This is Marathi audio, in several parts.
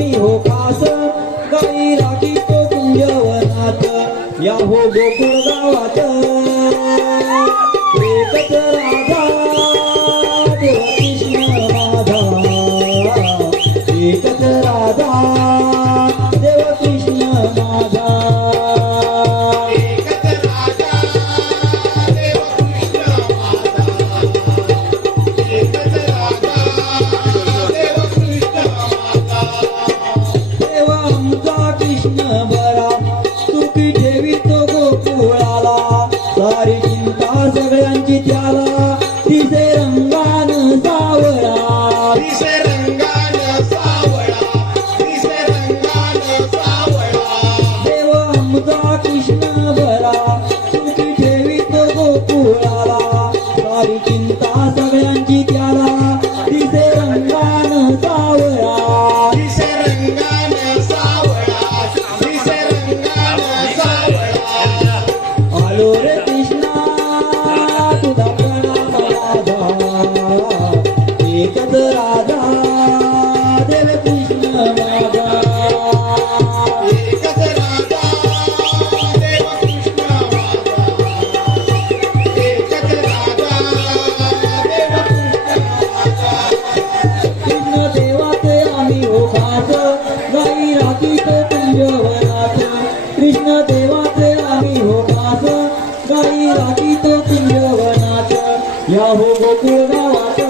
आम्ही हो पास गाई राखी तो कुंजवनात या हो गोकुळ गावात. एकच सगळ्यांची त्याला तिचे रंगान सावरा. नाथ कृष्ण देवाचे आम्ही हो दास गाई रागीत पिंगवनाथ या हो गोकुळ राजा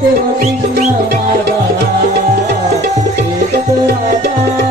देव कृष्ण माझा राजा.